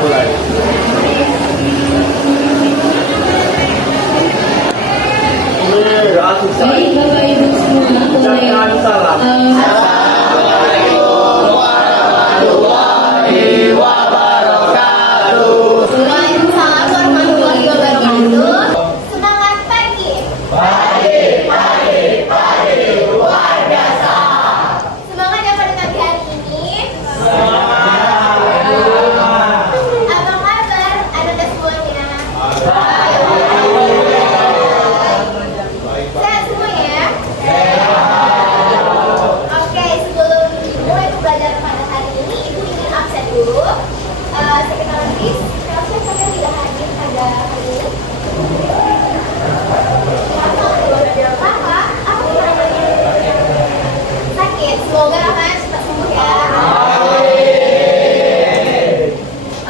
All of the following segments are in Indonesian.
mulai. Ini asik sekali. Baik Bapak Ibu semua, boleh Ucapkan salam. Waalaikumsalam warahmatullahi wabarakatuh. Semangat pagi. Semangat ya pada pagi hari ini. Apa kabar anak-anak semuanya? Sehat semuanya? Oke, sebelum dimulai pembelajaran pada hari ini, Ibu ingin absen dulu. Sekretaris, absen saya tidak hadir pada hari ini. Kenapa? Apa yang sakit? Semoga Mas cepat sembuh ya.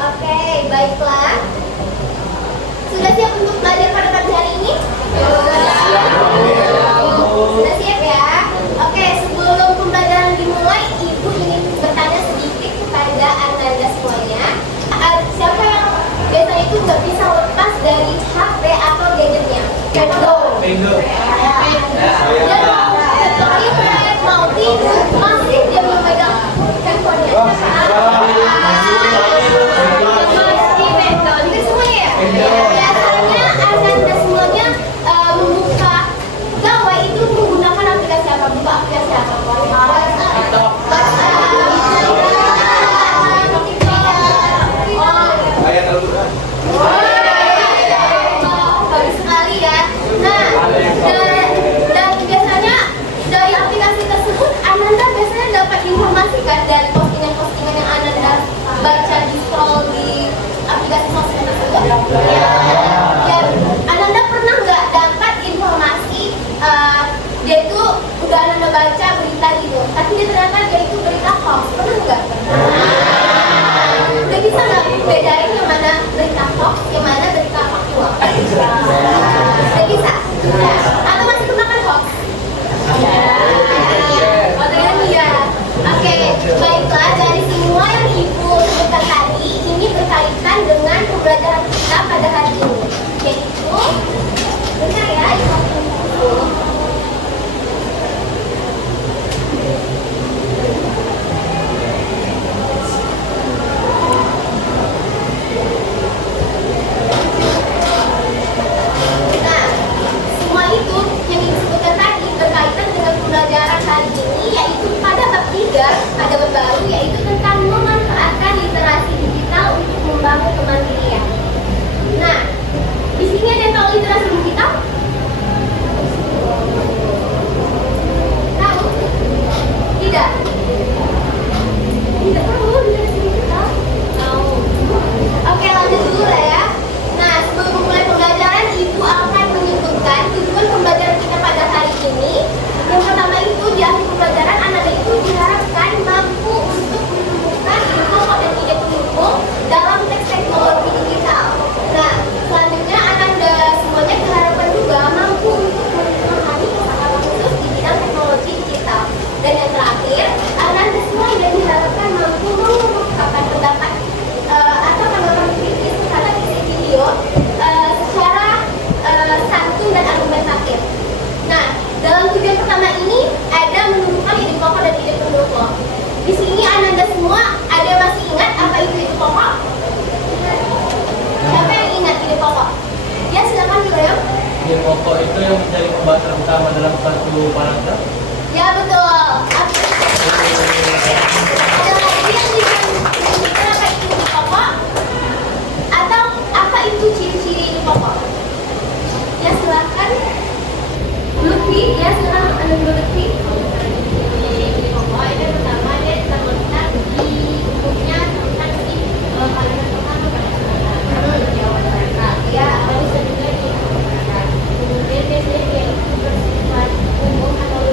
Oke, baiklah. Sudah siap untuk belajar pada pagi hari ini? Sudah siap ya? Oke, sebelum pembelajaran dimulai, Ibu ingin bertanya sedikit kepada Anda semuanya. Siapa yang biasanya itu nggak bisa lepas dari HP atau gadgetnya? Bingo. Dan kecuali saya mau tidur, masih dia memegang handphonenya. Masih pegang. Itu semuanya ya? Biasanya Anda semuanya membuka gawai itu menggunakan aplikasi apa? Buka aplikasi apa? Ayat Al-Quran. Bagus sekali ya. Nah, dan biasanya dari aplikasi tersebut Ananda biasanya dapat informasi kan dari postingan-postingan yang Ananda baca di scroll di aplikasi sosmed tersebut. Ya, Ananda pernah nggak dapat informasi dia itu udah Ananda baca berita gitu, tapi dia ternyata dia itu berita hoax. Pernah nggak? Udah bisa nggak bedain yang mana berita hoax, yang mana berita faktual? Udah bisa? Atau masih kemakan hoax? Oh, dengan iya. Oke, baiklah, dari semua yang Ibu sebutkan tadi, ini berkaitan dengan pembelajaran kita pada hari ini, yaitu benar ya, nah, semua itu yang disebutkan tadi berkaitan dengan pembelajaran hari ini, yaitu pada bab 3, pada bab baru, yaitu tentang memanfaatkan literasi digital untuk membangun kemandirian. Nah, di sini ada yang tahu literasi digital? Tahu? Tidak? Tidak tahu literasi digital? Tahu. Oke, lanjut dulu lah ya. Nah, sebelum memulai pembelajaran, Ibu akan menyebutkan tujuan pembelajaran kita pada hari ini. Yang pertama itu, di akhir pembelajaran, anak itu diharapkan mampu untuk menemukan info dan ide pendukung dalam teks teknologi digital. Nah, selanjutnya Ananda semuanya diharapkan juga mampu untuk memahami kesalahan khusus di bidang teknologi digital. Dan yang terakhir, Ananda semuanya diharapkan mampu mengungkapkan pendapat atau tanggapan kritis terhadap isi video secara santun dan argumentatif. Nah, dalam tujuan pertama ini ada menentukan ide pokok dan ide pendukung. Di sini Ananda semua ada masih ingat apa itu ide pokok? Siapa yang ingat ide pokok? Ya, silakan William. Ide pokok itu yang menjadi pembahasan utama dalam satu paragraf. Ya, betul. Ada lagi yang menunjukkan apa itu ide pokok? Atau apa itu ciri-ciri ide pokok? Ya, silakan. Lutfi, ya silakan Anda dulu Lutfi. Ide pokok itu pertama dia terletak di umumnya terletak di kalimat pertama pada jawaban mereka. Ya, bisa juga di masyarakat. Kemudian biasanya dia itu bersifat umum atau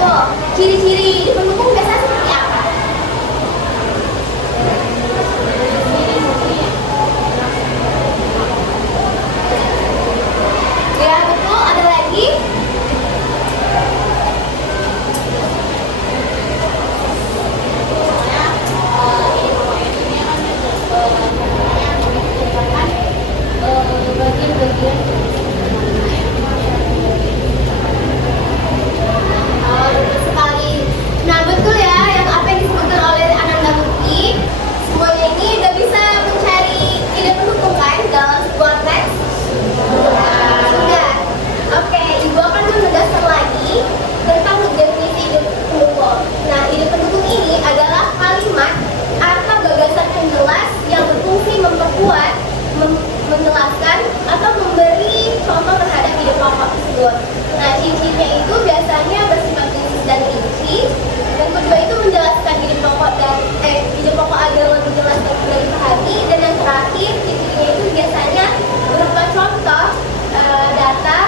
Betul. Ciri-ciri ide pendukung biasanya seperti apa? Ya betul, ada lagi. Betul sekali. Nah betul ya, yang apa yang disebutkan oleh Ananda Mukti, semuanya ini udah bisa mencari ide pendukung kan dalam sebuah teks. Sudah. Oke, Ibu akan menegaskan lagi tentang definisi ide pendukung. Nah, ide pendukung ini adalah kalimat atau gagasan yang jelas yang berfungsi memperkuat, menjelaskan, atau memberi contoh terhadap ide pokok tersebut. Nah, ciri-cirinya itu biasanya bersifat kritis dan rinci. Yang kedua itu menjelaskan ide pokok ide pokok agar lebih jelas dan mudah dipahami. Dan yang terakhir, ciri-cirinya itu biasanya berupa contoh, data,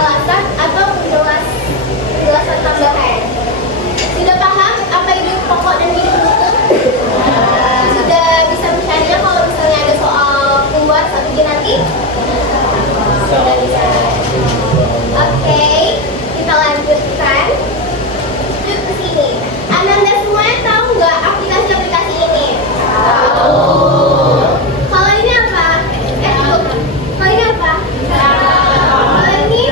alasan, atau penjelasan tambahan. Sudah paham apa ide pokok dan ide pendukung? Sudah bisa mencarinya kalau misalnya ada soal pembuat satu nanti? Sudah bisa. Oke, kita lanjutkan. Lanjut ke sini. Ananda semuanya tahu nggak aplikasi-aplikasi ini? Tahu. Kalau ini apa? Kalau ini apa? Kalau ini?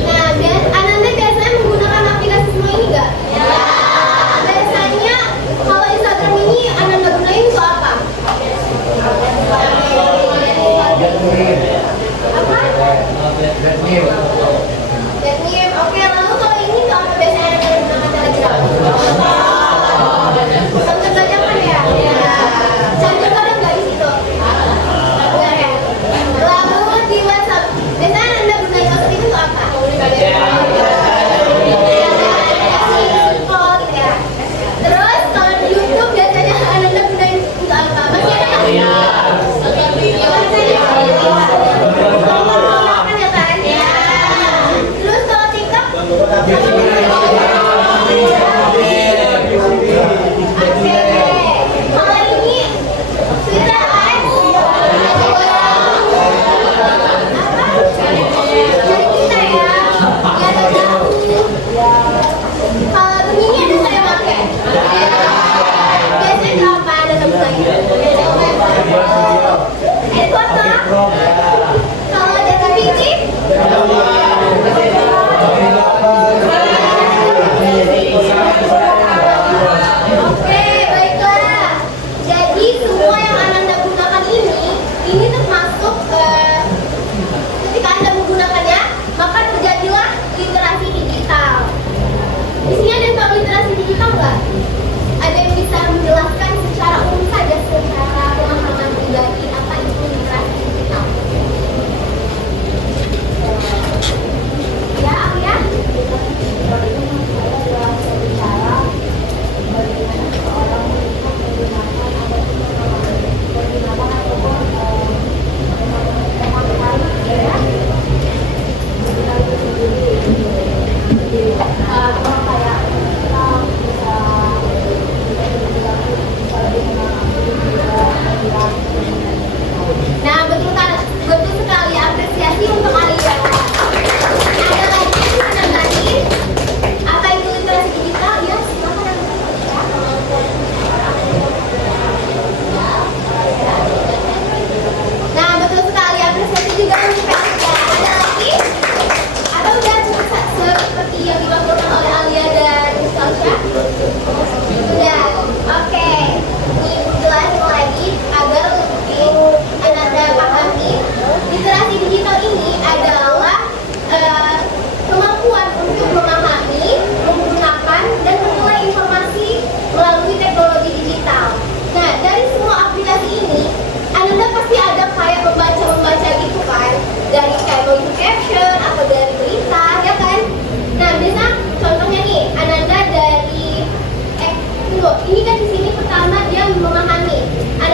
Nah, Ananda biasanya menggunakan aplikasi semua ini nggak? Biasanya kalau Instagram ini Ananda gunain untuk apa? Apa?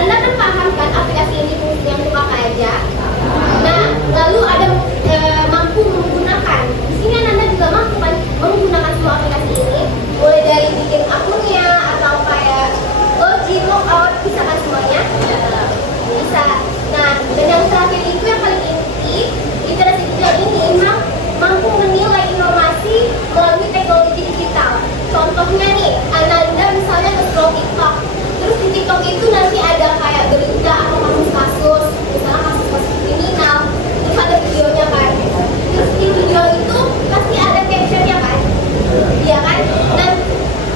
Anda kan paham kan aplikasi ini fungsinya untuk apa aja? Nah, lalu ada mampu menggunakan. Di sini Anda juga mampu kan menggunakan semua aplikasi ini, mulai dari bikin akunnya atau kayak login, logout, bisa kan semuanya? Bisa. Nah, dan yang terakhir itu yang paling inti, literasi digital ini mampu menilai informasi melalui teknologi digital. Contohnya nih, Anda misalnya nge-scroll TikTok, terus di TikTok itu nanti ada kayak berita atau kasus-kasus, misalnya kasus-kasus kriminal, terus ada videonya kan. Terus di video itu pasti ada captionnya kan, iya kan? Dan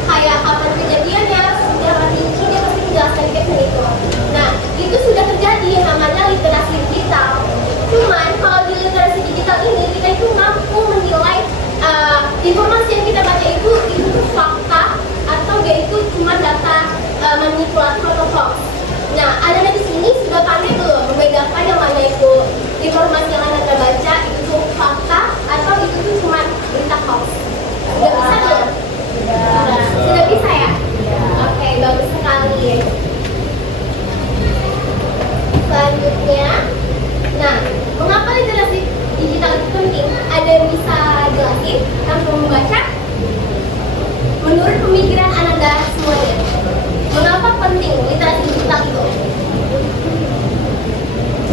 kayak kapan kejadiannya, seberapa tinggi dia pasti menjelaskan di caption itu. Nah, itu sudah terjadi yang namanya literasi digital. Cuman kalau di literasi digital ini kita itu mampu menilai informasi yang kita baca itu fakta atau dia itu cuma data manipulatif atau hoax. Nah, Anda di sini sudah pandai belum membedakan yang mana itu informasi yang Anda baca itu tuh fakta atau itu tuh cuma berita hoax? Sudah bisa belum? Sudah bisa ya? Oke, bagus sekali. Selanjutnya, nah, mengapa literasi digital itu penting? Ada yang bisa jelasin tanpa membaca? Menurut pemikiran Anda semuanya, mengapa penting literasi digital itu?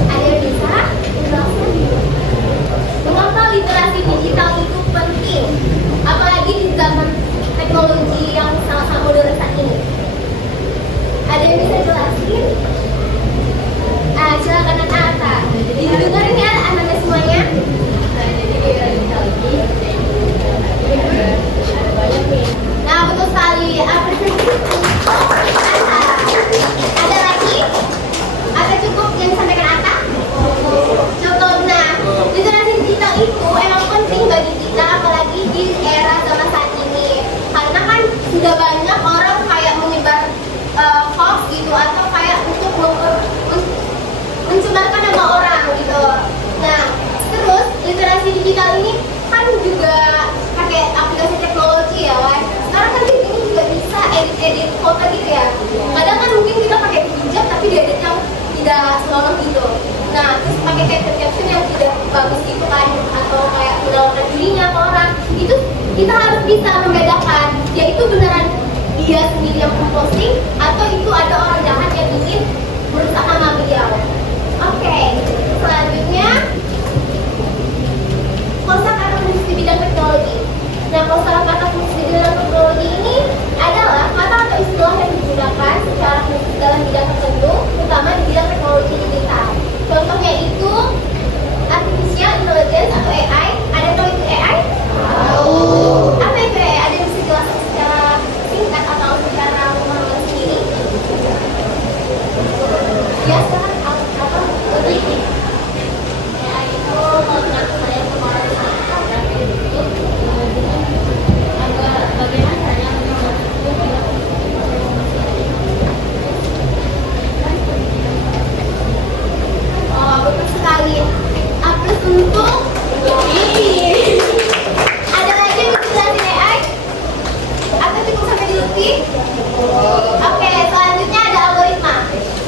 Ada yang bisa jelasin? Mengapa literasi digital itu penting? Apalagi di zaman teknologi yang sangat modern saat ini. Ada yang bisa jelasin? Silakan Nata. Didengar ini anak-anak semuanya. Nah, betul sekali. Ada lagi? Ada cukup yang disampaikan Atta? Cukup. Nah, literasi digital itu emang penting bagi kita, apalagi di era zaman saat ini. Karena kan sudah banyak orang kayak menyebar hoax gitu, atau kayak untuk mencemarkan nama orang gitu. Nah, terus literasi digital ini kan juga pakai aplikasi teknologi ya, Wan. Sekarang kan ini juga bisa edit foto gitu ya. Kadang kan mungkin kita pakai hijab tapi diedit yang tidak senonoh gitu. Nah, terus pakai caption yang tidak bagus gitu kan, atau kayak menawarkan dirinya ke orang. Itu kita harus bisa membedakan dia itu beneran dia sendiri yang memposting atau itu ada orang jahat yang ingin merusak nama beliau. Oke, selanjutnya kosakata khusus di bidang teknologi. Nah, kosakata khusus di bidang teknologi ini adalah kata atau istilah yang digunakan secara khusus dalam bidang tertentu, terutama di bidang teknologi digital. Contohnya itu artificial intelligence atau AI. Ada tahu itu AI? Apa itu AI? Ada yang bisa jelaskan secara singkat atau secara pemahaman sendiri? Ya, sekarang apa? Lebih. AI itu mengatur saya kemarin agar bagaimana caranya betul sekali. Plus untuk ini. Ada lagi yang bisa jelasin AI? Atau cukup sampai di Lutfi? Oke, selanjutnya ada algoritma.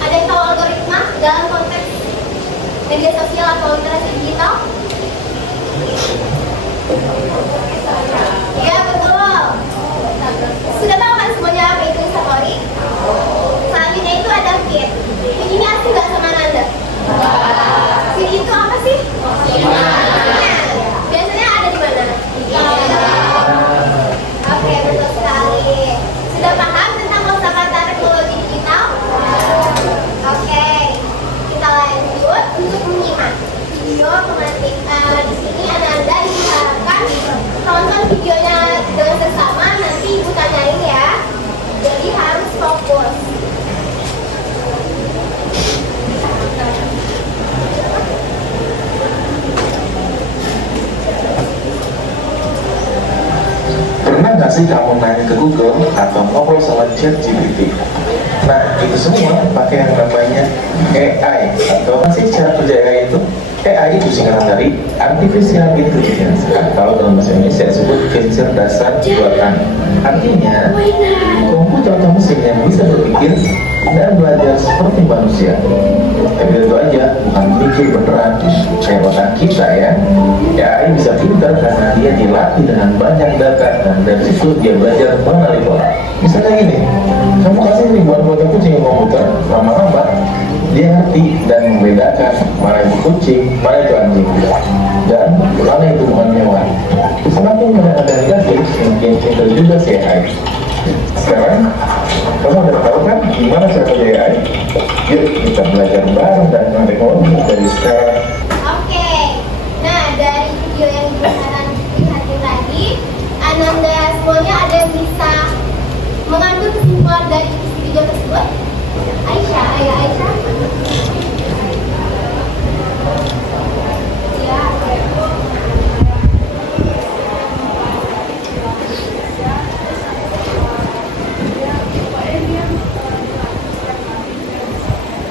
Ada yang tahu algoritma dalam konteks media sosial atau literasi digital? Ya, betul. Sudah tahu kan semuanya apa itu Satori? Selanjutnya itu ada feed. Feed ini asing nggak sama Anda? Feed itu apa sih? Biasanya ada di mana? Oke, betul sekali. Sudah paham tentang kosakata teknologi digital? Oke, kita lanjut untuk menyimak video pematik. Di sini Anda diharapkan tonton videonya dengan seksama, nanti ibu tanyain ya. Jadi harus fokus. Pernah nggak sih kamu nanya ke Google atau ngobrol sama ChatGPT? Nah, itu semua pakai yang namanya AI. Atau sih cara kerja AI itu? AI itu singkatan dari Artificial Intelligence, atau dalam bahasa Indonesia disebut kecerdasan buatan. Artinya, komputer atau mesin yang bisa berpikir dan belajar seperti manusia. Tapi tentu aja bukan mikir beneran kayak otak kita ya. AI bisa pintar karena dia dilatih dengan banyak data dan dari situ dia belajar mengenali pola. Misalnya gini, kamu kasih ribuan foto kucing yang komputer, lama-lama dia ngerti dan membedakan mana itu kucing, mana itu anjing, dan mana itu bukan hewan. Semakin banyak ada negatif, semakin pintar juga si AI. Sekarang kamu udah tahu kan gimana cara kerja AI? Yuk kita belajar bareng dan teknologi dari sekarang. Oke, nah dari video yang besaran lihatin tadi, Ananda semuanya ada yang bisa mengambil kesimpulan dari video tersebut? Aisyah, ayah Aisyah. Ya.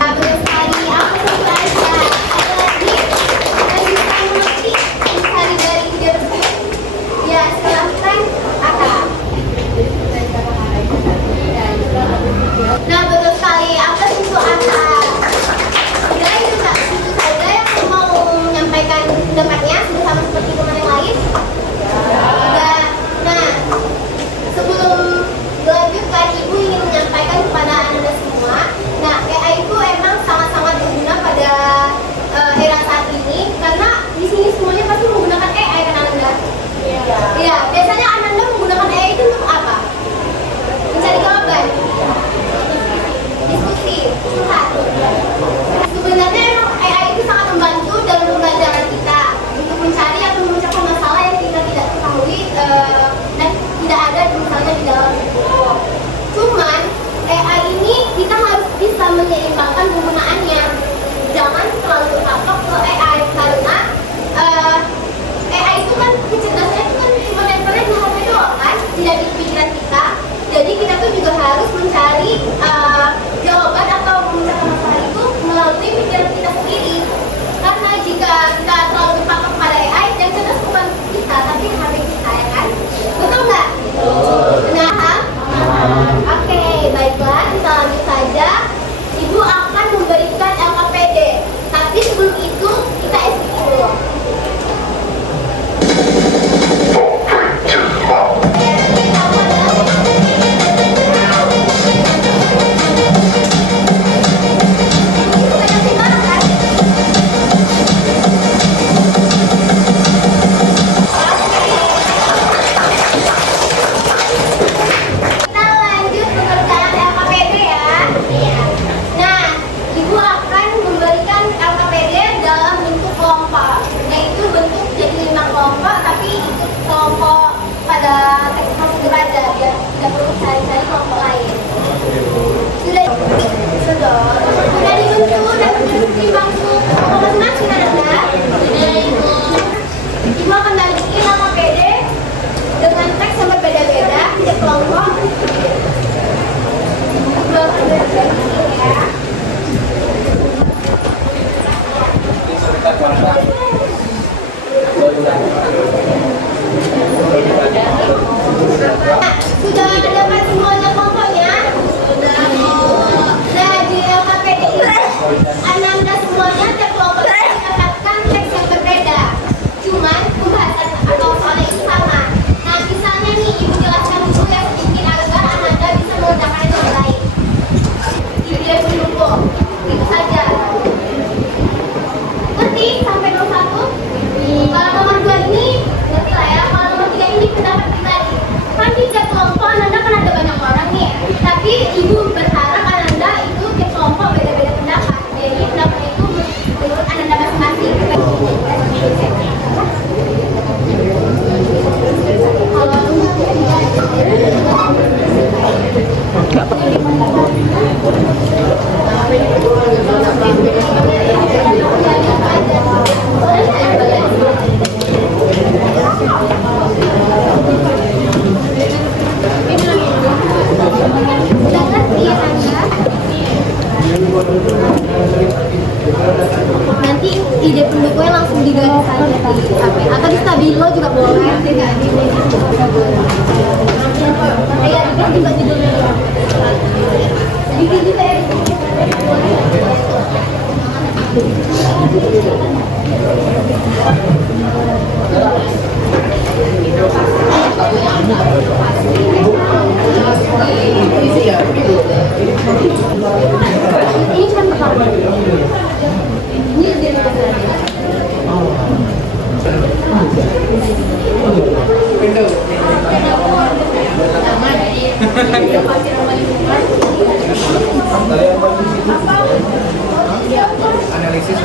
Betul sekali, aku setuju Aisyah. Ada lagi yang bisa mengerti intisari dari video tersebut? Ya, silahkan Aka. Nah, betul sekali, aku setuju Aka. Ada juga setuju saja yang mau menyampaikan pendapatnya bersama seperti teman yang lain? Ada. Nah, sebelum dilanjutkan, Ibu ingin menyampaikan kepada Anda semua. Nah, AI itu emang sangat-sangat berguna pada era saat ini karena di sini semuanya pasti menggunakan AI kan Anda? Iya. Biasanya Anda menggunakan AI itu untuk apa? Mencari jawaban, diskusi, curhat. Sebenarnya emang AI itu sangat membantu dalam pembelajaran kita untuk mencari atau memecahkan masalah yang kita tidak ketahui dan tidak ada misalnya di dalam buku. Cuman AI ini kita harus bisa menyeimbangkan penggunaannya. Jangan terlalu terpatok ke AI karena AI itu kan kecerdasannya itu kan cuma nempelnya di HP doang kan, tidak di pikiran kita. Jadi kita tuh juga harus mencari jawaban atau memecahkan masalah itu melalui pikiran kita sendiri. Karena jika kita terlalu terpatok pada AI, yang cerdas bukan kita tapi HP kita ya kan? Betul nggak? Nah, oke, baiklah, kita lanjut saja. Ibu akan memberikan LKPD. Tapi sebelum itu, kita SPI dulu. Kita lanjut pengerjaan LKPD ya. Nah, Ibu akan memberikan LKPD dalam bentuk kelompok, yaitu bentuk jadi 5 kelompok, tapi ikut kelompok pada teks masuk aja, biar tidak perlu cari-cari kelompok lain. Sudah dibentuk dan sudah dibangun kelompok masing-masing kan Anda? Ibu akan bagiin LKPD dengan teks yang berbeda-beda setiap kelompok. Ibu akan bagiin ya. Nah, sudah dapat semuanya kelompoknya? Sudah. Nah, di LKPD ini Ananda semuanya tiap kelompok mendapatkan teks yang berbeda. Cuman pembahasan atau soalnya itu sama. Nah, misalnya nih Ibu jelaskan dulu ya sedikit agar Ananda bisa mengerjakan yang lain. Dia dulu, itu saja. Ngerti sampai nomor 1? Kalau nomor 2 ini ngerti lah ya. Kalau nomor 3 ini pendapat pribadi. Kan di tiap kelompok Ananda kan ada banyak orang nih. Tapi Ibu berharap Ananda itu tiap kelompok beda-beda pendapat. Jadi pendapat itu menurut Ananda masing-masing. Nanti ide pendukungnya langsung digaris aja di HP atau di Stabilo juga boleh. Ayo, juga judulnya. Bikin juga ya. inovasi ramah lingkungan. Analisis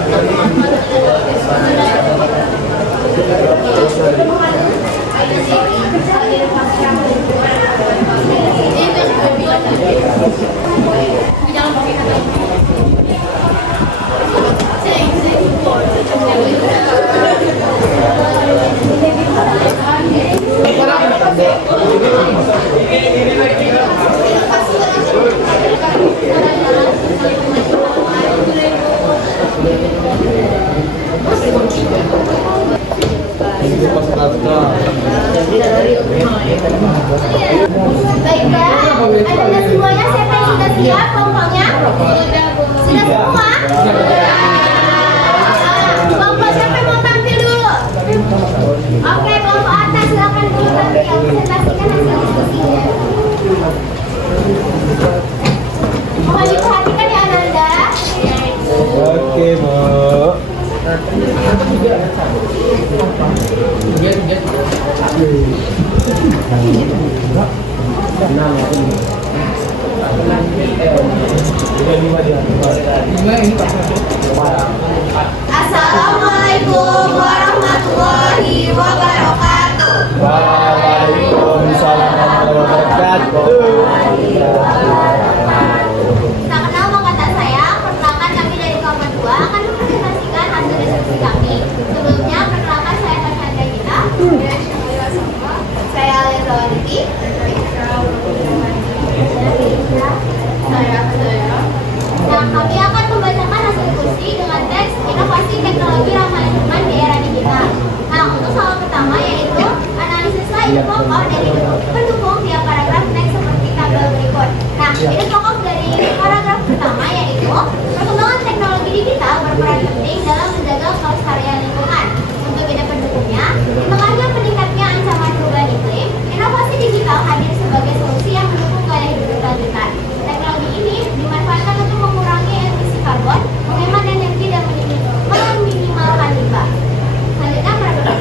Jangan pakai kata baiklah, anda semuanya siapa yang sudah siap kelompoknya? Sudah semua? Kelompok siapa yang mau tampil dulu? Oke, kelompok atas silakan dulu tampil, presentasikan hasil diskusinya. Mohon diperhatikan ya Ananda. Oke, Bu. Assalamualaikum warahmatullahi wabarakatuh. Waalaikumsalam warahmatullahi wabarakatuh. Tak kenal maka tak sayang, perkenalkan kami dari kelompok 2 akan mempresentasikan hasil diskusi kami. Sebelumnya, perkenalkan saya Fernanda Gita, saya Alendra Waniti, Nah, kami akan membacakan hasil diskusi dengan teks inovasi teknologi ramah lingkungan di era digital. Nah, untuk soal pertama yaitu analisislah ide pokok dari pendukung tiap paragraf teks seperti tabel berikut. Nah, ide pokok dari paragraf pertama yaitu perkembangan teknologi digital berperan penting dalam menjaga kelestarian lingkungan. Untuk ide pendukungnya, di tengahnya meningkatnya ancaman perubahan iklim, inovasi digital hadir sebagai solusi yang mendukung gaya hidup berkelanjutan. Teknologi ini dimanfaatkan untuk mengurangi emisi karbon, menghemat energi dan meminimalkan limbah. Selanjutnya paragraf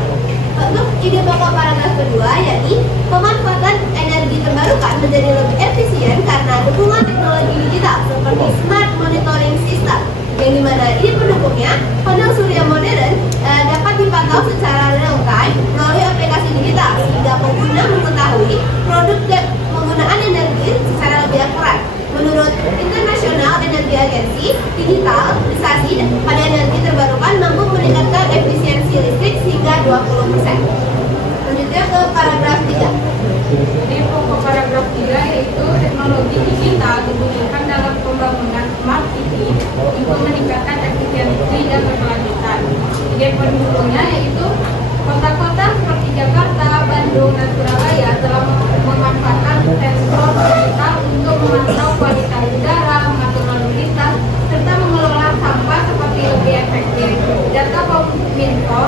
untuk ide pokok paragraf kedua yakni pemanfaatan energi terbarukan menjadi lebih efisien karena dukungan teknologi digital seperti smart monitoring system, yang dimana ide pendukungnya panel surya modern dapat dipantau secara real time melalui aplikasi digital sehingga pengguna mengetahui produk dan penggunaan energi secara lebih akurat. Menurut International Energy Agency, digitalisasi pada energi terbarukan mampu meningkatkan efisiensi listrik hingga 20%. Lanjutnya ke paragraf 3. Di pokok paragraf 3 yaitu teknologi digital digunakan dalam pembangunan smart city untuk meningkatkan efisiensi dan berkelanjutan. Ide pendukungnya yaitu kota-kota seperti Jakarta, Bandung, dan Surabaya telah memanfaatkan sensor digital untuk memantau kualitas udara, mengatur lalu lintas, serta mengelola sampah seperti lebih efektif. Data Kominfo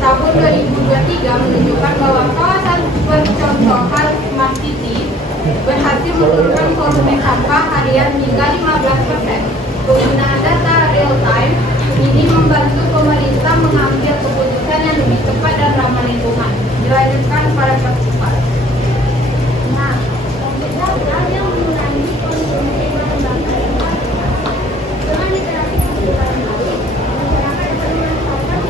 tahun 2023 menunjukkan bahwa kawasan percontohan Smart City berhasil menurunkan volume sampah harian hingga 15%. Penggunaan data real time ini membantu pemerintah mengambil keputusan yang lebih cepat dan ramah lingkungan. Dilanjutkan pada percepat. Nah, hal yang mengurangi konsumsi bahan bakar dengan literasi kehidupan baik, masyarakat akan memanfaatkan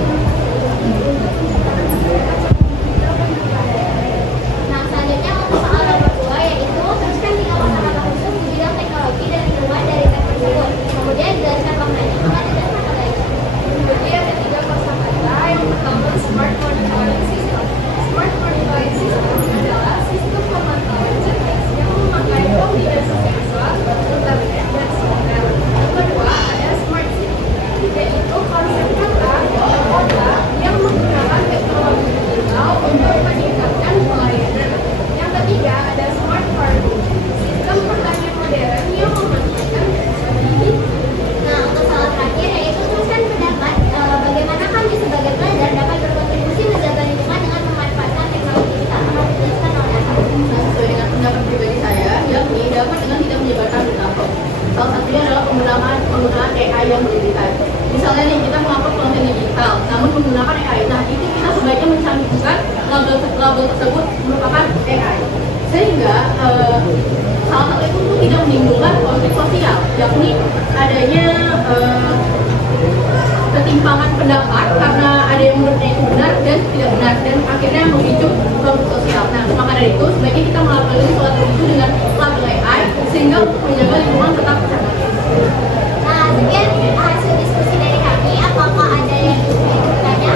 Nah, selanjutnya untuk soal nomor 2 yaitu teruskan 3 kata-kata khusus di bidang teknologi dan ilmuwan dari teks tersebut. Kemudian jelaskan maknanya. Maka tidak kata lain. Jadi ada 3 kosakata. Yang pertama smart monitoring system. Smart monitoring system adalah sistem pemantauan cerdas yang memakai kombinasi sensor, internet, dan software. Yang kedua ada smart city, yaitu konsep kota yang menggunakan teknologi digital untuk meningkatkan pelayanan. Yang ketiga ada smart farming, sistem pertanian modern yang memanfaatkan teknologi. Nah, untuk soal terakhir yaitu teruskan pendapat bagaimana kami sebagai pelajar dapat berkontribusi menjaga lingkungan dengan memanfaatkan teknologi digital. Akan dijelaskan oleh Aka. Sesuai dengan pendapat pribadi saya, yakni dapat dengan tidak menyebarkan berita hoax. Salah satunya adalah penggunaan AI yang berlebihan. Misalnya nih, kita mengupload konten digital, namun menggunakan AI. Nah, itu kita sebaiknya mencantumkan label tersebut merupakan AI. Sehingga salah satu itu tuh tidak menimbulkan konflik sosial, yakni adanya ketimpangan pendapat karena ada yang menurutnya itu benar dan tidak benar dan akhirnya memicu konflik sosial. Nah, maka dari itu sebaiknya kita melakukan suatu itu dengan label AI sehingga untuk menjaga lingkungan tetap terjaga. Nah, sekian hasil diskusi dari kami. Apakah ada yang ingin bertanya?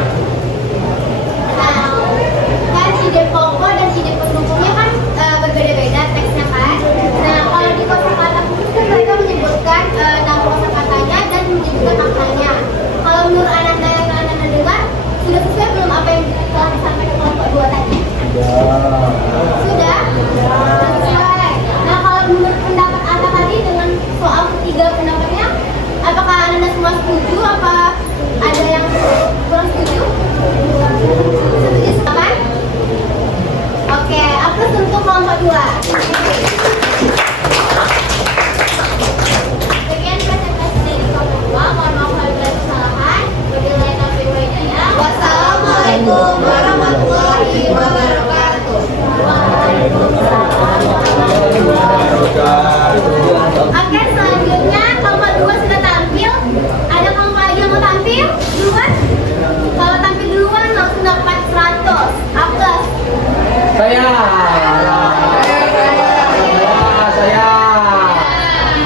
Nah, kan ide pokok dan ide pendukungnya kan berbeda-beda teksnya kan. Nah, kalau di kosakata khusus kan mereka menyebutkan nama kosakatanya dan menyebutkan maknanya. Kalau menurut Ananda yang Ananda dengar, sudah sesuai belum apa yang telah disampaikan kelompok 2 tadi? Sudah? Sesuai. Nah, kalau menurut pendapat Anda tadi dengan soal ketiga pendapatnya, apakah Anda semua setuju? Apa ada yang kurang setuju? Setuju semua? Oke, aplaus untuk kelompok 2. Sekian presentasi dari kelompok 2. Mohon maaf apabila ada kesalahan. Wabillahi taufiq wal hidayah. Wassalamualaikum warahmatullahi wabarakatuh. Oke, selanjutnya kelompok 2 sudah tampil. Ada kelompok lagi yang mau tampil? Duluan? Kalau tampil duluan langsung dapat 100. Aplaus. Saya.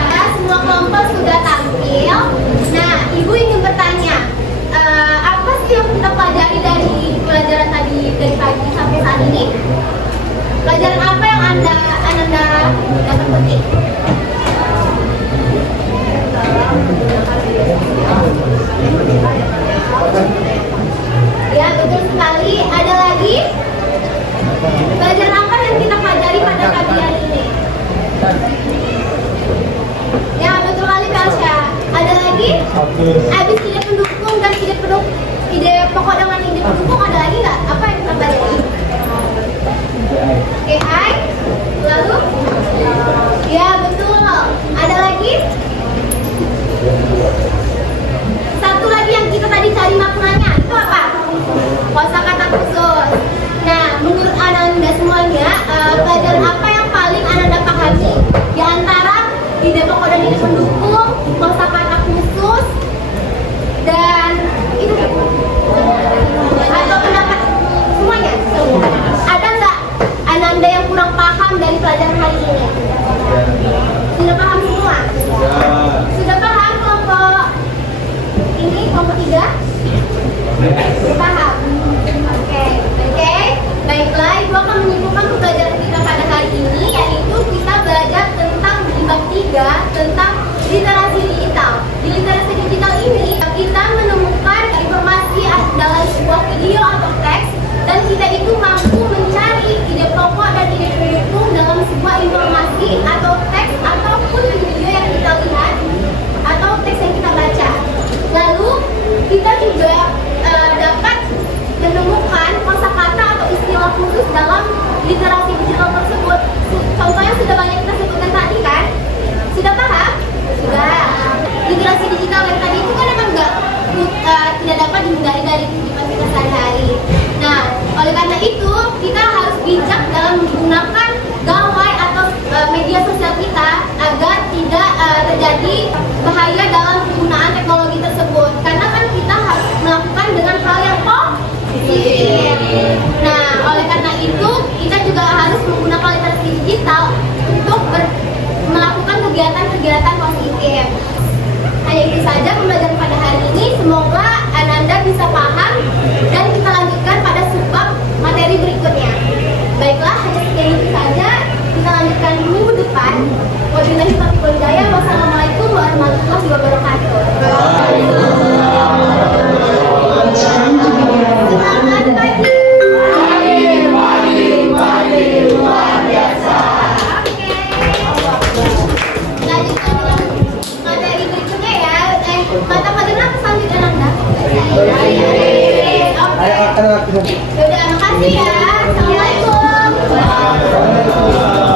Nah, semua kelompok sudah tampil. Nah, Ibu ingin bertanya, apa sih yang kita pelajari dari pelajaran tadi dari pagi sampai saat ini? Pelajaran apa yang Anda dapat petik? Ya, betul sekali. Ada lagi? Pelajaran apa yang kita pelajari pada pagi hari ini? Ya, betul sekali Kelsha. Ada lagi? Habis ide pendukung dan ide pokok dengan ide pendukung ada lagi nggak? Apa yang kita pelajari? AI? Lalu? Ya, betul. Ada lagi? Satu lagi yang kita tadi cari maknanya, itu apa? Kosakata khusus. Nah, menurut Ananda semuanya, pelajaran apa yang paling Ananda pahami di antara ide pokok dan ide pendukung, kosakata khusus, dan itu atau pendapat semuanya? Ada nggak Ananda yang kurang paham dari pelajaran hari ini? Sudah paham semua? Sudah paham kelompok ini, kelompok 3? Sudah paham? Oke. Baiklah, Ibu akan menyimpulkan pembelajaran kita pada hari ini, yaitu kita belajar tentang di bab 3 tentang literasi digital. Di literasi digital ini kita menemukan informasi dalam sebuah video atau teks, dan kita itu mampu mencari ide pokok dan ide pendukung dalam sebuah informasi atau teks ataupun video yang kita lihat atau teks yang kita baca. Lalu kita juga dapat menemukan kosakata atau istilah khusus dalam literasi digital tersebut. Contohnya sudah banyak kita sebutkan tadi kan? Sudah paham? Sudah. Literasi digital yang tadi itu kan emang tidak dapat dihindari dari kehidupan kita sehari-hari. Nah, oleh karena itu kita harus bijak dalam menggunakan gawai atau media sosial kita agar tidak terjadi bahaya dalam penggunaan teknologi tersebut. Karena kan kita harus melakukan dengan hal yang positif. Nah, oleh karena itu kita juga harus menggunakan literasi digital untuk melakukan kegiatan-kegiatan positif. Hanya itu saja pembelajaran pada hari ini. Semoga Ananda bisa paham dan kita lanjutkan pada subbab materi berikutnya. Baiklah, hanya sekian itu saja. Kita lanjutkan minggu depan. Wabillahi taufiq wal hidayah. Wassalamualaikum warahmatullahi wabarakatuh. Selamat pagi. Pagi luar biasa. Oke. Lanjutkan materi berikutnya ya. Mata pelajaran apa selanjutnya Anda? Oke. Sudah, makasih ya. Assalamualaikum.